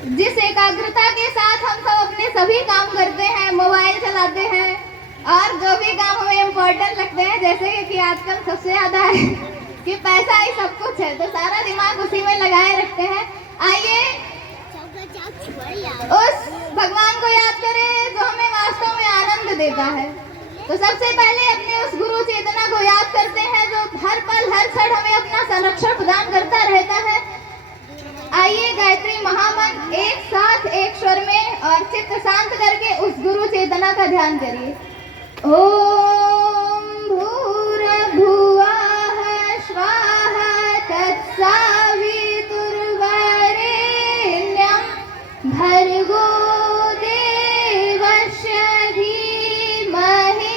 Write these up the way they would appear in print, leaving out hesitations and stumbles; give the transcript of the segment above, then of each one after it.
जिस एकाग्रता के साथ हम सब अपने सभी काम करते हैं, मोबाइल चलाते हैं और जो भी काम हमें इम्पोर्टेंट लगते हैं, जैसे कि आजकल सबसे ज्यादा है कि पैसा ही सब कुछ है, तो सारा दिमाग उसी में लगाए रखते हैं। आइए उस भगवान को याद करें जो हमें वास्तव में आनंद देता है। तो सबसे पहले अपने उस गुरु चेतना को याद करते हैं जो हर पल हर क्षण हमें अपना संरक्षण प्रदान करता रहता है। आइए गायत्री महामंत्र एक साथ एक स्वर में और चित्त शांत करके उस गुरु चेतना का ध्यान करिए। ओम भूर्भुवः स्वाहा तत्सवितुर्वरेण्यं भर्गो देवस्य धीमहि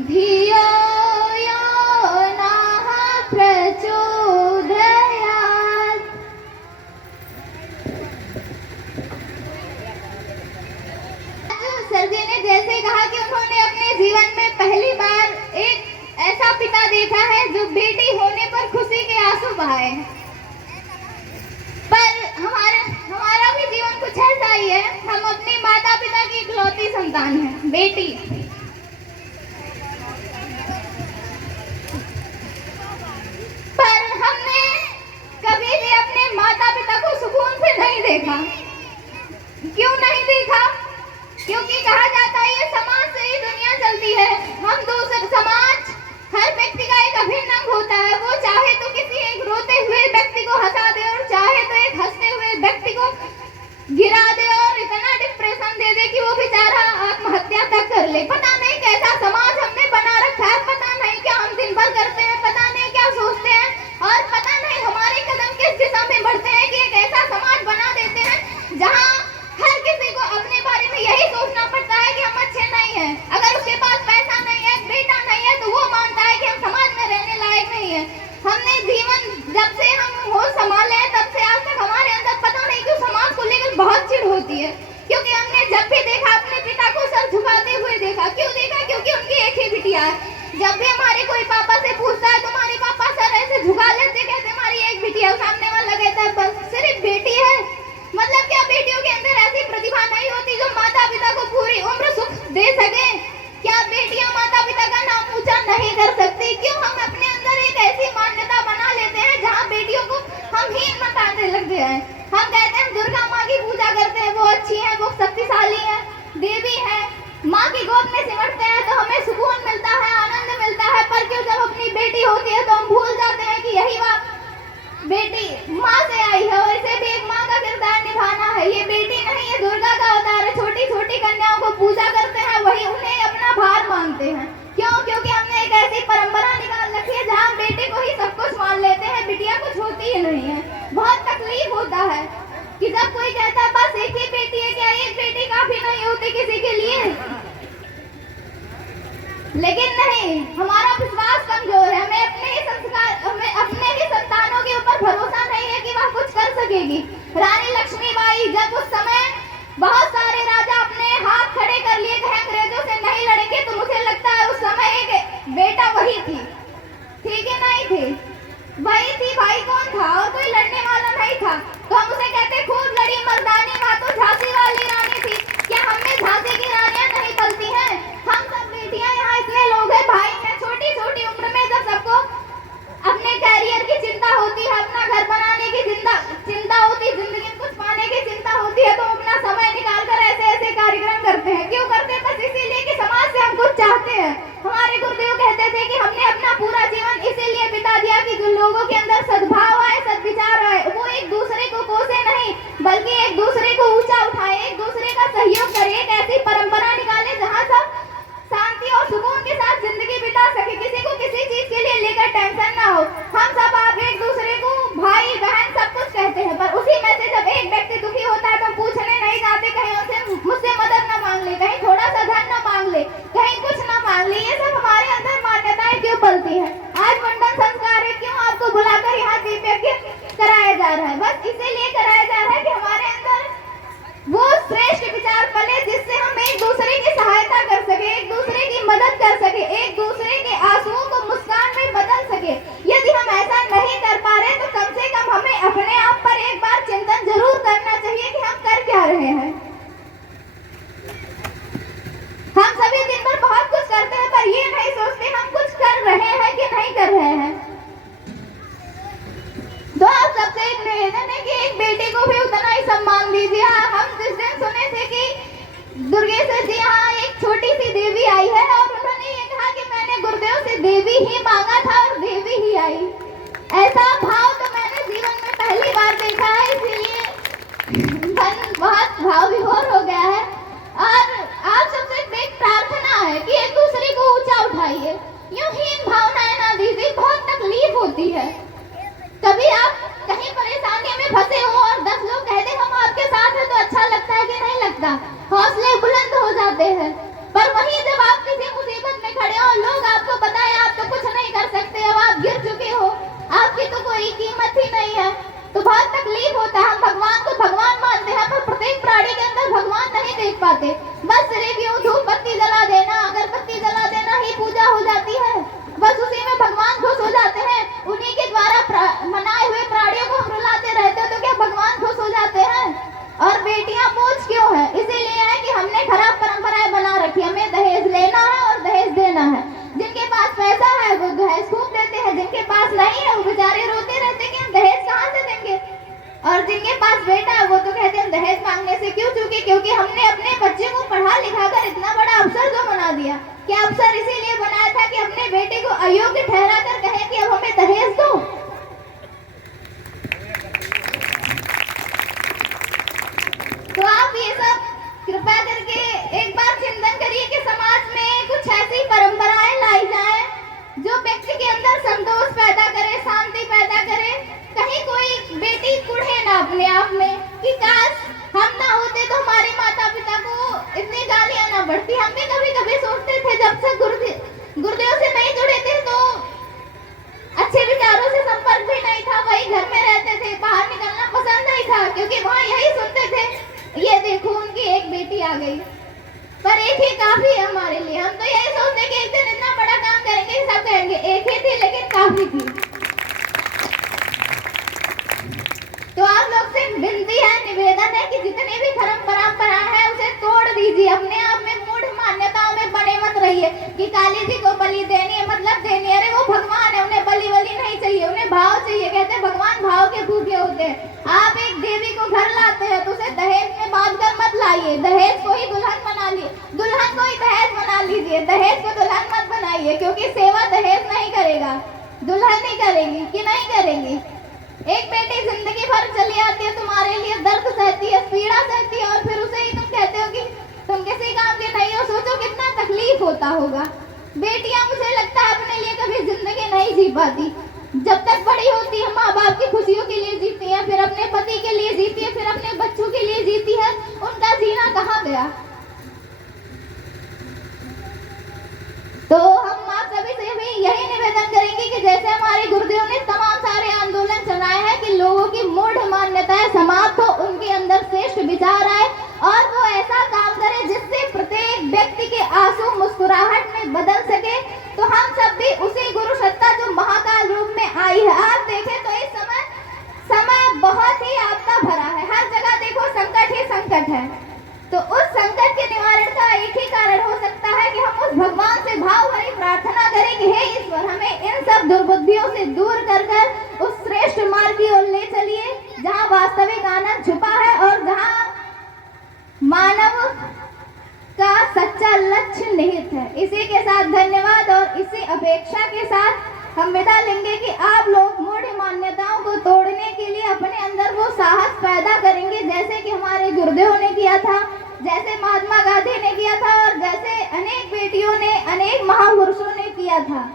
धियो यो नः प्रचोदयात्। सर जी ने जैसे कहा कि उन्होंने अपने जीवन में पहली बार एक ऐसा पिता देखा है जो बेटी होने पर खुशी के आंसू बहाए। पर हमारा भी जीवन कुछ ऐसा ही है। हम अपने माता पिता की इकलौती संतान हैं, बेटी। पर हमने कभी भी अपने माता पिता को सुकून से नहीं देखा। क्यों नहीं देखा? क्योंकि कहा जाता है ये समाज से ही दुनिया चलती है। हम दूसरे समाज, हर व्यक्ति का एक अभिन्न अंग होता है। वो चाहे तो किसी एक रोते हुए व्यक्ति को हंसा दे और चाहे तो एक हंसते हुए व्यक्ति को गिरा दे और इतना डिप्रेशन दे दे कि वो बेचारा आत्महत्या तक कर ले। पता नहीं कैसा समाज हमने बना रखा है, पता नहीं क्या हम दिन भर करते हैं, पता नहीं क्या सोचते हैं और पता नहीं हमारे कदम किस दिशा में बढ़ते हैं कि एक ऐसा समाज बना देते हैं जहाँ हर किसी को अपने बारे में यही सोचना पड़ता है कि हम अच्छे नहीं हैं। अगर उसके पास पैसा नहीं है, बेटा नहीं है, तो वो मानता है कि हम समाज में रहने लायक नहीं है। हमने जीवन जब से हम होश संभाले हैं तब से आज तक हमारे अंदर पता नहीं क्यों समाज को लेकर बहुत चिढ़ होती है। क्योंकि हमने जब भी देखा अपने पिता को सर झुकाते हुए देखा। क्यों देखा? क्योंकि उनकी एक ही बिटिया है। जब भी हमारे कोई पापा से पूछता है तुम्हारे पापा सर ऐसे झुका लेते, कहते हमारी एक बिटिया है। सामने वाला कहता है बस सिर्फ बेटी है। मतलब क्या बेटियों के अंदर ऐसी प्रतिभा नहीं होती जो माता पिता को पूरी उम्र सुख दे सके? क्या बेटियां माता पिता का नाम ऊंचा नहीं कर सकती? क्यों हम अपने अंदर एक ऐसी मान्यता बना लेते हैं जहां बेटियों को हम हीन बताने लगते हैं? हम कहते हैं दुर्गा माँ की पूजा करते हैं, वो अच्छी है, वो शक्तिशाली है, देवी है। माँ की गोद में सिमटते हैं तो हमें सुकून मिलता है, आनंद मिलता है। पर क्यों जब अपनी बेटी होती है तो हम भूल जाते हैं कि यही बात बेटी माँ से आई है और इसे भी एक माँ का किरदार निभाना है। ये बेटी नहीं, ये दुर्गा का अवतार है। छोटी छोटी कन्याओं को पूजा करते हैं, वही उन्हें अपना भार मानते हैं। क्यों? क्योंकि हमने एक ऐसी परंपरा निकाल रखी है जहाँ बेटे को ही सब कुछ मान लेते हैं, बिटिया कुछ होती ही नहीं है। बहुत तकलीफ होता है कि जब कोई कहता है बस एक ही बेटी है, क्या एक बेटी काफी नहीं होती किसी के लिए? लेकिन नहीं, हमारा विश्वास कमजोर है। हमें अपने ही संतानों के ऊपर भरोसा नहीं है कि वह कुछ कर सकेगी। रानी लक्ष्मीबाई, जब उस समय बहुत सारे राजा अपने हाथ खड़े कर लिए कि अंग्रेजों से नहीं लड़ेंगे, तो मुझे लगता है उस समय एक बेटा वही थी कि नहीं थी? वही थी। भाई कौन था? और कोई लड़ने वाला नहीं था। तो हम उसे कहते खूब लड़ी मर्दानी, वहां तो झांसी वाली रानी थी। क्या हमने झांसी की रानियां नहीं पलती हैं? हम सब बेटियां यहाँ इतने लोग हैं, भाई हैं। छोटी छोटी उम्र में जब सबको अपने कैरियर की चिंता होती है, अपना घर बनाने की चिंता होती है, जिंदगी में कुछ पाने की चिंता होती है, तो अपना समय निकाल कर ऐसे ऐसे कार्यक्रम करते हैं। क्यों करते हैं? बस इसीलिए कि समाज से हम कुछ चाहते हैं। हमारे गुरुदेव कहते थे कि हमने अपना पूरा जीवन इसीलिए बिता दिया कि जो लोगों के अंदर सद्भाव आए, सद्विचार आए, वो एक दूसरे को कोसे नहीं बल्कि एक दूसरे को ऊंचा उठाए, एक दूसरे का सहयोग करे, एक ऐसी परंपरा निकाले जहाँ सब शांति और सुकून के साथ जिंदगी बिता सके, किसी को किसी चीज के लिए लेकर टेंशन ना हो। हम सब आप एक दूसरे को भाई बहन सब कुछ कहते हैं, पर उसी में से जब एक व्यक्ति दुखी होता है तो पूछने नहीं जाते, कहीं उनसे मुझसे मदद ना मांग ले, कहीं थोड़ा सा धन ना मांग ले, कहीं कुछ ना मांग ले। ये सब हमारे अंदर मान्यताएं क्यों पलती है? आज मुंडन संस्कार है, क्यों आपको बुलाकर यहाँ दीप यज्ञ कराया जा रहा है? बस इसीलिए कराया जा रहा है कि हमारे अंदर वो श्रेष्ठ विचार पले जिससे हम एक दूसरे की सहायता कर सके, एक दूसरे की मदद कर सके, एक दूसरे के आंसुओं को मुस्कान में बदल सके। यदि हम ऐसा नहीं कर पा रहे तो कम से कम हमें अपने आप पर एक बार चिंतन जरूर करना चाहिए कि हम कर रहे हैं। हम सभी दिन भर बहुत कुछ करते हैं, पर ये नहीं सोचते हम कुछ कर रहे हैं कि नहीं कर रहे हैं। तो आप सबसे एक निवेदन है कि एक बेटे को भी उतना ही सम्मान दीजिए। हम जिस दिन सुने थे कि दुर्गेश्वर जी यहाँ एक छोटी सी देवी आई है और उन्होंने ये कहा कि मैंने गुरुदेव से देवी ही मांगा था और देवी ही आई। ऐसा भाव तो मैंने जीवन में पहली बार देखा है, इसीलिए मन बहुत भाव विभोर हो गया है। और आप सबसे एक प्रार्थना है कि एक दूसरे को ऊंचा उठाइए, यूं हीन भावनाएं ना दीजिए। बहुत तकलीफ होती है, कभी आप कहीं परेशानी में फंसे हो और 10 लोग कह दे हम आपके साथ हैं, तो अच्छा लगता है कि नहीं लगता? हौसले बुलंद हो जाते हैं। पर वहीं जब आप किसी मुसीबत में खड़े हो, लोग आपको बताएं आप तो कुछ नहीं कर सकते, अब आप गिर चुके हो, आपकी तो कोई कीमत ही नहीं है, तो बहुत तकलीफ होता है। हम भगवान को भगवान मानते हैं, पर प्रत्येक प्राणी के अंदर भगवान नहीं देख पाते। बस सिर्फ यूं धूप बत्ती जला देना, अगरबत्ती जला देना ही पूजा हो जाती है, बस उसी में भगवान खुश हो जाते हैं। उन्हीं के द्वारा मनाए हुए प्राणियों को हम रुलाते रहते हैं, तो क्या भगवान खुश हो जाते हैं? और बेटियां बोझ क्यों है? इसीलिए है कि हमने खराब परंपराएं बना रखी। हमें दहेज लेना है और दहेज देना है। जिनके पास पैसा है वो दहेज खूब देते हैं, जिनके पास नहीं है वो बेचारे रोते रहते हैं कि हम दहेज कहाँ से देंगे। और जिनके पास बेटा है वो तो कहते हैं दहेज मांगने से क्यों चूके, क्योंकि हमने अपने बच्चे को पढ़ा लिखा कर इतना बड़ा अफसर जो बना दिया। क्या अफसर इसीलिए बनाया था कि अपने बेटे को अयोग्य ठहरा कर कहे कि अब हमें दहेज दो? तो आप ये सब कृपया करके एक बार चिंतन करिए कि समाज में कुछ ऐसी परंपराएं लाई जाए जो व्यक्ति के अंदर संतोष पैदा करे, शांति पैदा करे। कहीं कोई बेटी कुढ़े ना अपने आप में कि काश हम ना होते तो हमारे माता पिता को इतनी गालियां ना बढ़ती। हम भी कभी कभी सोचते थे, जब से गुरुदेव से नहीं जुड़े थे तो अच्छे विचारों से संपर्क भी नहीं था, वही घर में रहते थे, बाहर निकलना पसंद नहीं था, क्योंकि वहाँ यही सुनते थे ये देखो उनकी एक बेटी आ गई। पर एक ही काफी है हमारे लिए। हम तो यही सोचते कि एक दिन इतना बड़ा काम करेंगे, सब कहेंगे एक ही थी लेकिन काफी थी। तो आप लोग से विनती है, निवेदन है कि जितनी भी परंपरा है उसे तोड़ दीजिए। अपने आप में मूढ़ मान्यताओं में बने मत रहिए कि काली जी को बलि देनी है मतलब देनी। अरे वो भगवान है, उन्हें बलि वली नहीं चाहिए, उन्हें भाव चाहिए। कहते हैं भगवान भाव के भूखे होते हैं। आप एक देवी को घर लाते हैं तो उसे दहेज में बांध कर मत लाइए। दहेज को ही दुल्हन बना लीजिए, दुल्हन को ही दहेज बना लीजिए, दहेज को दुल्हन मत बनाइए, क्योंकि सेवा दहेज नहीं करेगा, दुल्हन ही करेगी कि नहीं करेगी। एक बेटी जिंदगी भर चली आती है, तुम्हारे लिए दर्द सहती है, पीड़ा सहती है, और फिर उसे ही तुम कहते हो कि तुम किसी काम के नहीं हो। सोचो कितना तकलीफ होता होगा। बेटियां मुझे लगता है अपने लिए कभी जिंदगी नहीं जी पाती। जब तक बड़ी होती है माँ बाप की खुशियों के लिए जीती है, फिर अपने पति के लिए जीती है, फिर अपने बच्चों के लिए जीती है। उनका जीना कहाँ गया? तो हम आप सभी से भी यही निवेदन करेंगे कि जैसे हमारे गुरुदेव ने तमाम सारे आंदोलन चलाए हैं कि लोगों की मूढ़ मान्यताएं समाप्त हो, उनके अंदर श्रेष्ठ विचार आए और वो ऐसा काम करे जिससे प्रत्येक व्यक्ति के आंसू मुस्कुराहट में बदल सके। तो हम सब भी उसी गुरु सत्ता जो महाकाल रूप में आई है। आप देखें तो इस समय बहुत ही आपदा भरा है, हर जगह देखो संकट ही संकट है। तो उस संकट के निवारण का एक ही कारण हो सकता है कि हम उस भगवान से भाव भरी प्रार्थना करें कि हे ईश्वर, हमें इन सब दुर्बुद्धियों से दूर कर उस श्रेष्ठ मार्ग की ओर ले चलिए जहाँ वास्तविक आनंद छुपा है और जहाँ मानव का सच्चा लक्ष्य निहित है। इसी के साथ धन्यवाद और इसी अपेक्षा के साथ हम विदा लेंगे कि आप लोग मूढ़ मान्यताओं को तोड़ने के लिए अपने अंदर वो साहस पैदा करेंगे, जैसे कि हमारे गुरुदेव ने किया था, जैसे महात्मा गांधी ने किया था और जैसे अनेक बेटियों ने, अनेक महापुरुषों ने किया था।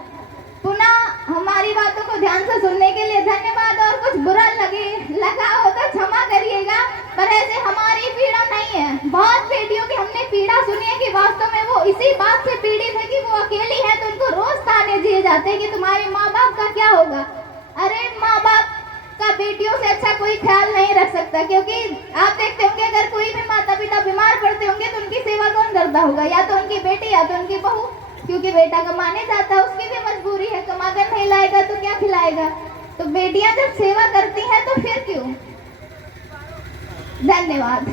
पुनः हमारी बातों को ध्यान से सुनने के लिए धन्यवाद। और कुछ बुरा लगा हो तो क्षमा करिएगा, पर ऐसे हमारी पीड़ा नहीं है। बहुत बेटियों की हमने पीड़ा सुनी है कि वास्तव में वो इसी बात से पीड़ित है कि वो अकेली है, तो उनको रोज ताने दिए जाते हैं कि तुम्हारे माँ बाप का क्या होगा। अरे माँ बाप का बेटियों से अच्छा कोई ख्याल नहीं रख सकता, क्योंकि आप देखते होंगे अगर कोई भी माता पिता बीमार पड़ते होंगे तो उनकी सेवा कौन करता होगा? या तो उनकी बेटी या तो उनकी बहू, क्योंकि बेटा कमाने जाता है, उसकी भी मजबूरी है, कमाकर नहीं लाएगा तो क्या खिलाएगा। तो बेटियां जब सेवा करती हैं तो फिर क्यों। धन्यवाद।